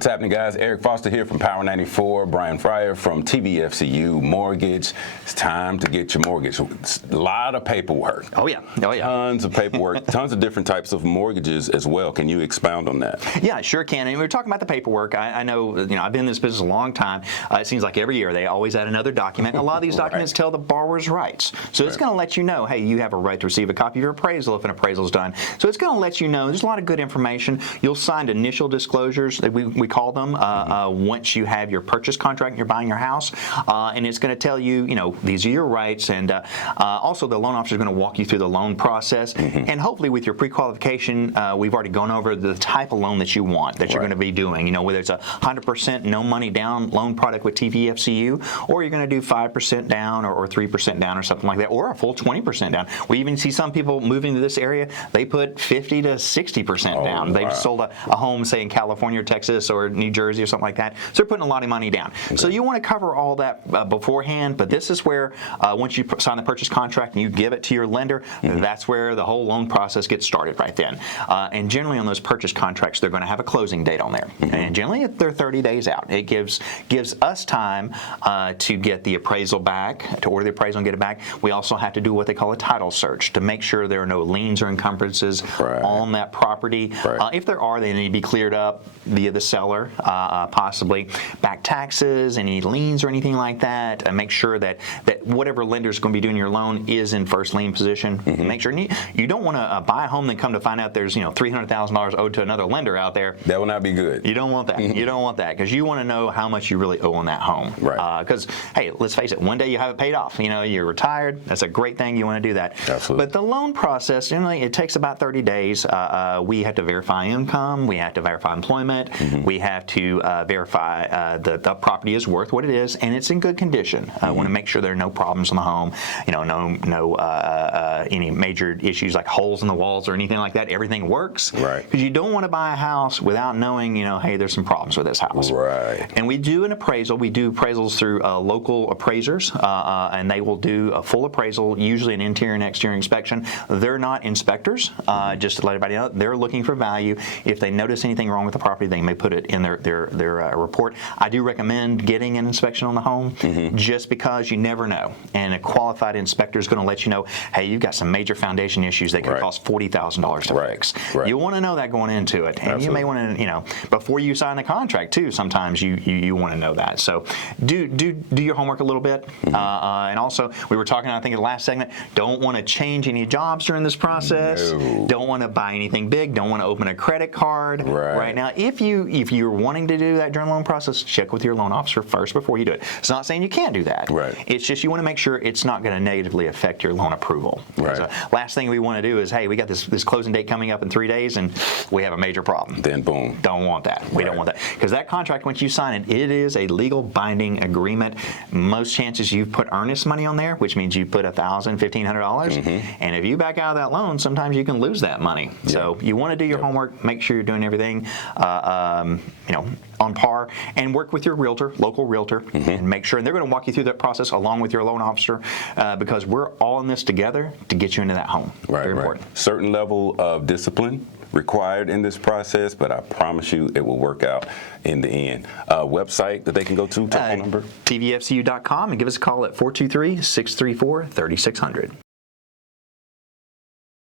What's happening, guys? Eric Foster here from Power 94, Bryan Fryar from TVFCU Mortgage. It's time to get your mortgage. It's a lot of paperwork. Oh yeah. Tons of paperwork, tons of different types of mortgages as well. Can you expound on that? Yeah, I sure can. And we were talking about the paperwork. I know, I've been in this business a long time. It seems like every year they always add another document. And a lot of these documents tell the borrower's rights. So it's going to let you know, hey, you have a right to receive a copy of your appraisal if an appraisal is done. So it's going to let you know. There's a lot of good information. You'll sign initial disclosures, that we call them, once you have your purchase contract and you're buying your house. And it's going to tell you, these are your rights. And also the loan officer is going to walk you through the loan process. And hopefully with your pre-qualification, we've already gone over the type of loan that you want, that you're going to be doing. Whether it's a 100% no money down loan product with TVFCU, or you're going to do 5% down or 3% down or something like that, or a full 20% down. We even see some people moving to this area, they put 50 to 60% down. They've sold a home, say in California or Texas or New Jersey or something like that. So they're putting a lot of money down. Okay. So you want to cover all that beforehand, but this is where once you sign the purchase contract and you give it to your lender, that's where the whole loan process gets started right then. And generally on those purchase contracts, they're going to have a closing date on there. And generally they're 30 days out. It gives us time to get the appraisal back, to order the appraisal and get it back. We also have to do what they call a title search to make sure there are no liens or encumbrances on that property. If there are, they need to be cleared up via the seller, possibly back taxes, any liens or anything like that, and make sure that whatever lender is going to be doing your loan is in first lien position. Make sure you don't want to buy a home then come to find out there's $300,000 owed to another lender out there. That will not be good. You don't want that. You don't want that because you want to know how much you really owe on that home. Because hey, let's face it, one day you have it paid off. You're retired. That's a great thing. You want to do that. Absolutely. But the loan process, generally, it takes about 30 days. We have to verify income. We have to verify employment. We have to verify the property is worth what it is and it's in good condition. I want to make sure there are no problems in the home. No any major issues like holes in the walls or anything like that. Everything works. Because you don't want to buy a house without knowing, hey, there's some problems with this house. And we do an appraisal. We do appraisals through local appraisers, and they will do a full appraisal, usually an interior and exterior inspection. They're not inspectors, just to let everybody know. They're looking for value. If they notice anything wrong with the property, they may put it in their report. I do recommend getting an inspection on the home, just because you never know. And a qualified inspector is going to let you know, hey, you've got some major foundation issues that could cost $40,000 to fix. You want to know that going into it. And you may want to, before you sign the contract too, sometimes you want to know that. So do your homework a little bit. And also, we were talking, I think, in the last segment, don't want to change any jobs during this process. Don't want to buy anything big. Don't want to open a credit card right now. If you're wanting to do that during the loan process, check with your loan officer first before you do it. It's not saying you can't do that. It's just you want to make sure it's not going to negatively affect your loan approval. Last thing we want to do is, hey, we got this closing date coming up in 3 days and we have a major problem. Then boom. Don't want that. We don't want that. Because that contract, once you sign it, it is a legal binding agreement. Most chances you've put earnest money on there, which means you put $1,000, $1,500. And if you back out of that loan, sometimes you can lose that money. So you want to do your homework, make sure you're doing everything on par, and work with your realtor, local realtor, and make sure, and they're going to walk you through that process along with your loan officer, because we're all in this together to get you into that home. Very important. Certain level of discipline required in this process, but I promise you it will work out in the end. Website that they can go to, telephone number? TVFCU.com, and give us a call at 423-634-3600.